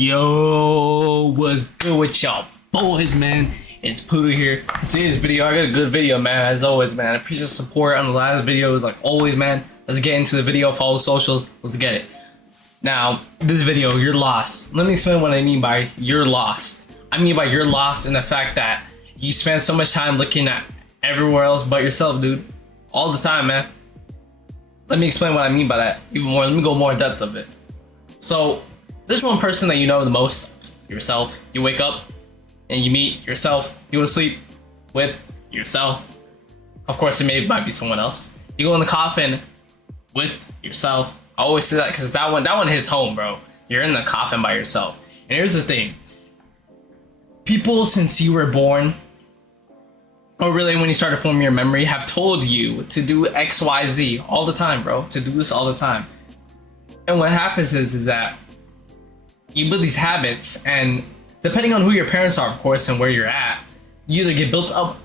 Yo, what's good with y'all boys, man? It's Pluto here. In today's video, I got a good video, man. As always, man. I appreciate the support on the last videos, like always, man. Let's get into the video. Follow socials. Let's get it. Now, this video, you're lost. Let me explain what I mean by you're lost. I mean by you're lost in the fact that you spend so much time looking at everywhere else but yourself, dude. All the time, man. Let me explain what I mean by that even more. Let me go more in depth of it. So, there's one person that you know the most, yourself. You wake up and you meet yourself. You go to sleep with yourself. Of course, might be someone else. You go in the coffin with yourself. I always say that because that one hits home, bro. You're in the coffin by yourself. And here's the thing. People since you were born, or really when you started forming your memory, have told you to do X, Y, Z all the time, bro. To do this all the time. And what happens is that you build these habits, and depending on who your parents are, of course, and where you're at, you either get built up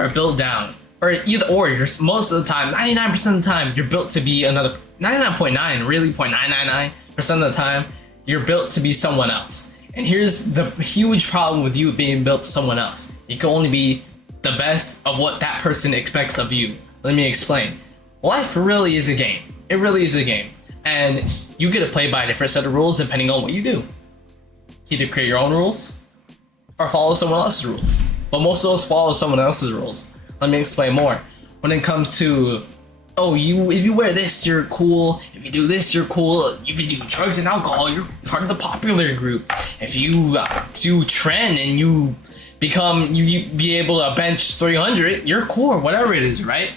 or built down, or either or. You're most of the time, 99% of the time, you're built to be another 99.9, really 0.999% of the time, you're built to be someone else. And here's the huge problem with you being built to someone else: you can only be the best of what that person expects of you. Let me explain. Life really is a game. It really is a game. And you get to play by a different set of rules depending on what you do. Either create your own rules or follow someone else's rules. But most of us follow someone else's rules. Let me explain more. When it comes to, oh, if you wear this, you're cool. If you do this, you're cool. If you do drugs and alcohol, you're part of the popular group. If you do trend and you be able to bench 300, you're cool, or whatever it is, right?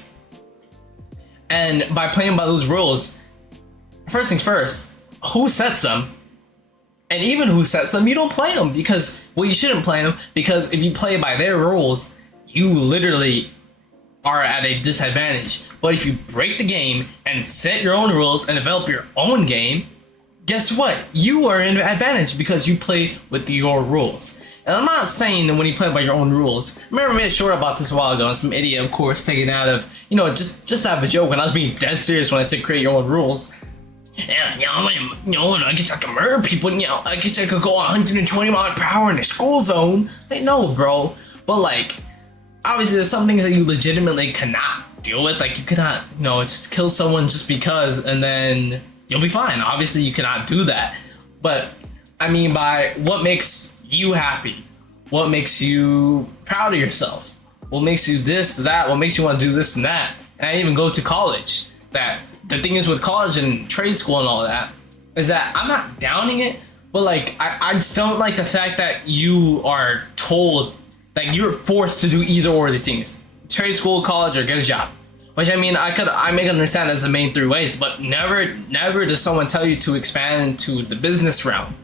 And by playing by those rules, first things first, who sets them? And even who sets them, you don't play them because, well, you shouldn't play them because if you play by their rules, you literally are at a disadvantage. But if you break the game and set your own rules and develop your own game, guess what? You are in an advantage because you play with your rules. And I'm not saying that when you play by your own rules. I remember I made a short about this a while ago, and some idiot, of course, taken out of, just to have a joke, and I was being dead serious when I said create your own rules. Yeah, I guess I can murder people. I guess I could go 120 miles per hour in the school zone. Like, no, bro. But like, obviously, there's some things that you legitimately cannot deal with. Like, you cannot, just kill someone just because, and then you'll be fine. Obviously, you cannot do that. But I mean, by what makes you happy, what makes you proud of yourself, what makes you this, that, what makes you want to do this and that. And I even go to college. That the thing is with college and trade school and all that is that I'm not downing it, but like I just don't like the fact that you are told that you're forced to do either or of these things: trade school, college, or get a job. Which I mean, I may understand as the main three ways, but never does someone tell you to expand into the business realm.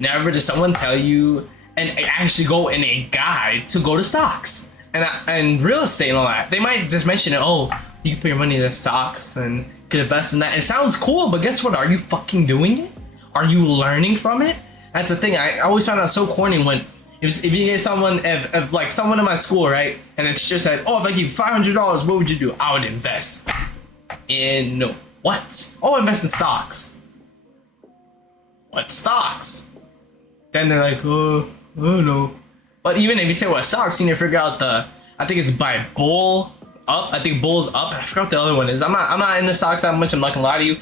Never does someone tell you and actually go in a guide to go to stocks and real estate and all that. They might just mention it. Oh, you can put your money in the stocks and could invest in that. It sounds cool, but guess what? Are you fucking doing it? Are you learning from it? That's the thing. I always found out so corny when if you gave someone, if like someone in my school, right, and the teacher said, "Oh, if I give you $500, what would you do?" I would invest in what? Oh, invest in stocks. What stocks? Then they're like, oh, I don't know. But even if you say what stocks, you need to figure out I think it's by bull up. I think bull's up, and I forgot what the other one is. I'm not in the stocks that much. I'm not gonna lie to you.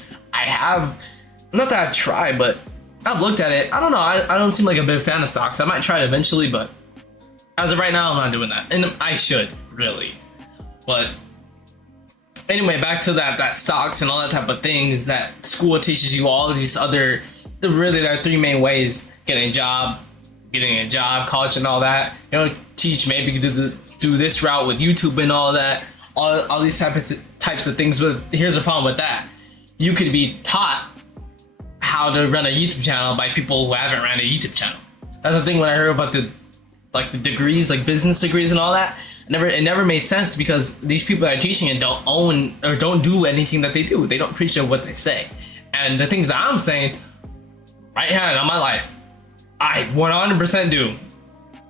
Not that I've tried, but I've looked at it. I don't know. I don't seem like a big fan of stocks. I might try it eventually, but as of right now, I'm not doing that. And I should, really. But anyway, back to that stocks and all that type of things that school teaches you all of these other, there are three main ways: getting a job, college and all that. Teach maybe do this route with YouTube and all that. All these types of things. But here's the problem with that: you could be taught how to run a YouTube channel by people who haven't ran a YouTube channel. That's the thing. When I heard about the degrees, like business degrees and all that, it never made sense because these people that are teaching it don't own or don't do anything that they do. They don't preach what they say. And the things that I'm saying, right hand on my life, I 100% do.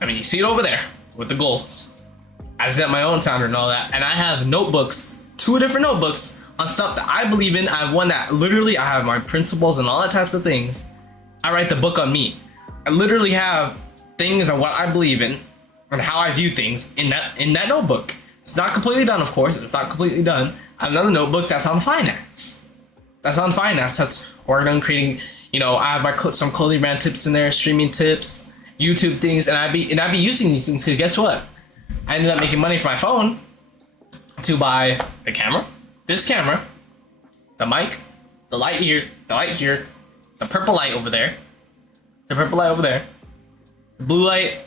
I mean, you see it over there with the goals. I set my own timer and all that, and I have notebooks, 2 different notebooks on stuff that I believe in. I have one that literally I have my principles and all that types of things. I write the book on me. I literally have things on what I believe in and how I view things in that notebook. It's not completely done, of course. It's not completely done. I have another notebook that's on finance. That's working on creating. You know, I have my some clothing brand tips in there, streaming tips, YouTube things, and I'd be using these things because guess what? I ended up making money for my phone to buy the camera, this camera, the mic, the light here, the purple light over there, the blue light,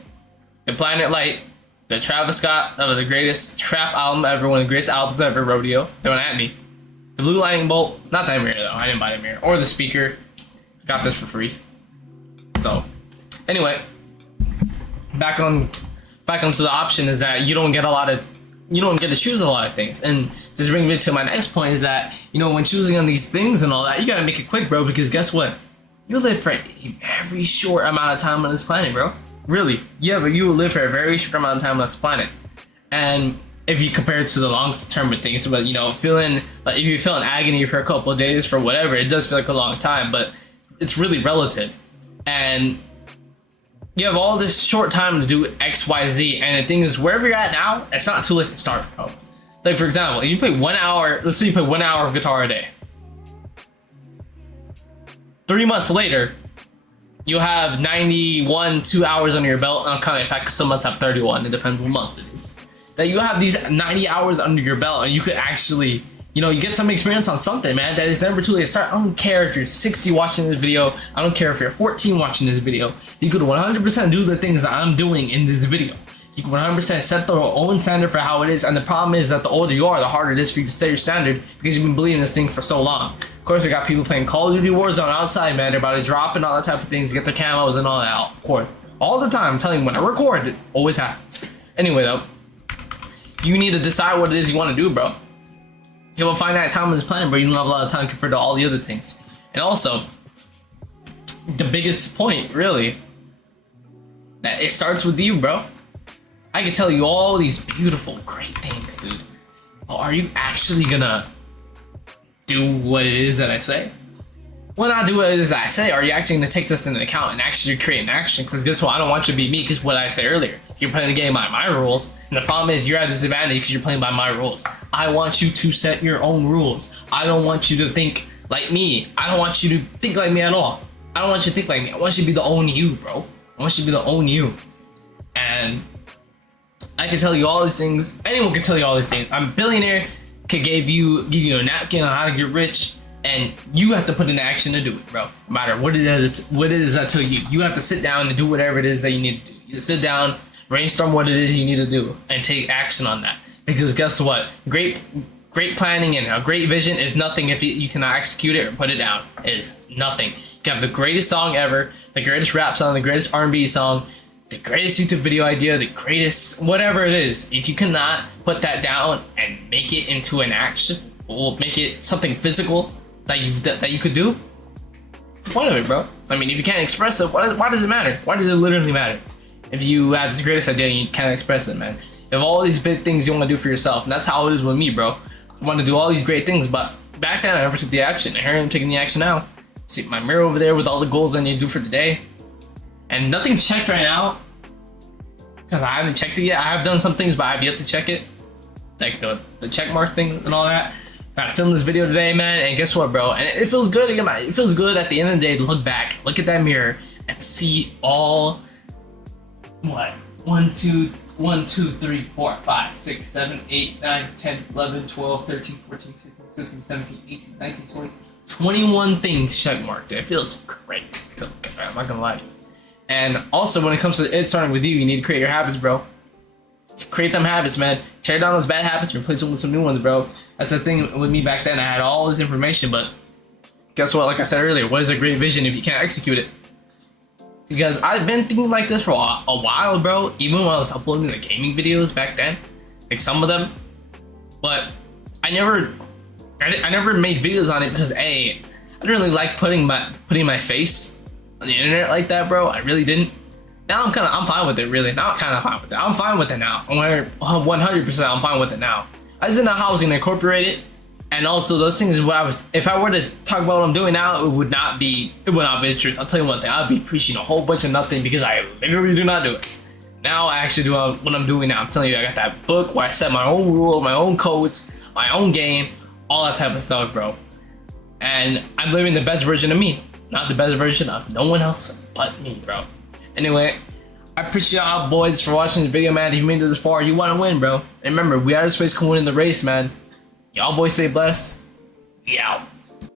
the planet light, the Travis Scott of the greatest trap album ever, one of the greatest albums ever, Rodeo, throwing at me. The blue lightning bolt, not that mirror though, I didn't buy the mirror, or the speaker, got this for free. So, anyway, back onto the option is that you don't get to choose a lot of things. And just bring me to my next point is that, you know, when choosing on these things and all that, you gotta make it quick, bro, because guess what? You live for a very short amount of time on this planet, bro. Really. Yeah, but you will live for a very short amount of time on this planet. And if you compare it to the long term of things, but you know, if you feel in agony for a couple of days for whatever, it does feel like a long time, but it's really relative. And you have all this short time to do X, Y, Z, and the thing is, wherever you're at now, it's not too late to start, bro. Like, for example, if you play 1 hour, let's say you play 1 hour of guitar a day. 3 months later, you'll have 91, 2 hours under your belt. I'm kind of, in fact, some months have 31. It depends what month it is. That you have these 90 hours under your belt, and you could actually, you know, you get some experience on something, man. That is never too late to start. I don't care if you're 60 watching this video. I don't care if you're 14 watching this video. You could 100% do the things that I'm doing in this video. You can 100% set their own standard for how it is. And the problem is that the older you are, the harder it is for you to set your standard because you've been believing this thing for so long. Of course, we got people playing Call of Duty Warzone outside, man. They're about to drop and all that type of things, get their camos and all that out, of course. All the time, I'm telling you, when I record, it always happens. Anyway, though, you need to decide what it is you want to do, bro. You have a finite time on this planet, bro. You don't have a lot of time compared to all the other things. And also, the biggest point, really, that it starts with you, bro. I can tell you all these beautiful, great things, dude. But are you actually gonna do what it is that I say? Well, not do what it is that I say. Are you actually gonna take this into account and actually create an action? Because guess what? I don't want you to be me, because what I said earlier. You're playing the game by my rules, and the problem is you're at a disadvantage because you're playing by my rules. I want you to set your own rules. I don't want you to think like me. I don't want you to think like me at all. I don't want you to think like me. I want you to be the own you, bro. I want you to be the own you. And I can tell you all these things. Anyone can tell you all these things. I'm a billionaire. Could give you a napkin on how to get rich, and you have to put in action to do it, bro. No matter what it is I tell you, you have to sit down and do whatever it is that you need to do. You sit down, brainstorm what it is you need to do, and take action on that. Because guess what? Great planning and a great vision is nothing if you cannot execute it or put it down. It is nothing. You can have the greatest song ever, the greatest rap song, the greatest R&B song, the greatest YouTube video idea, the greatest whatever it is. If you cannot put that down and make it into an action, or make it something physical that you could do, what's the point of it, bro? I mean, if you can't express it, why does it matter? Why does it literally matter? If you have this greatest idea and you can't express it, man. You have all these big things you want to do for yourself, and that's how it is with me, bro. I want to do all these great things, but back then I never took the action. And here I'm taking the action now. See my mirror over there with all the goals I need to do for today. And nothing's checked right now, because I haven't checked it yet. I have done some things, but I have yet to check it. Like the check mark thing and all that. I filmed this video today, man, and guess what, bro? And it feels good. It feels good at the end of the day to look back, look at that mirror, and see all, what? 1, 2, 3, 4, 5, 6, 7, 8, 9, 10, 11, 12, 13, 14, 15, 16, 17, 18, 19, 20, 21 things check marked. It feels great to look at, I'm not gonna lie to you. And also, when it comes to it starting with you need to create your habits, bro. Create them habits, man. Tear down those bad habits and replace them with some new ones, bro. That's the thing with me back then. I had all this information, but guess what? Like I said earlier, what is a great vision if you can't execute it? Because I've been thinking like this for a while, bro. Even when I was uploading the gaming videos back then, like some of them. But I never made videos on it because I didn't really like putting my face on the internet like that, bro. I really didn't. Now I'm fine with it, really. Now I'm kind of fine with it. I'm fine with it now. I'm 100%. I'm fine with it now. I just didn't know how I was gonna incorporate it And also those things, what I was, if I were to talk about what I'm doing now, it would not be the truth. I'll tell you one thing, I'd be preaching a whole bunch of nothing because I literally do not do it. Now I actually do what I'm doing now. I'm telling you, I got that book where I set my own rules, my own codes, my own game, all that type of stuff, bro. And I'm living the best version of me, not the best version of no one else but me, bro. Anyway, I appreciate y'all boys for watching this video, man. If you made it this far, you want to win, bro. And remember, we are the space can win in the race, man. Y'all boys stay blessed. We out.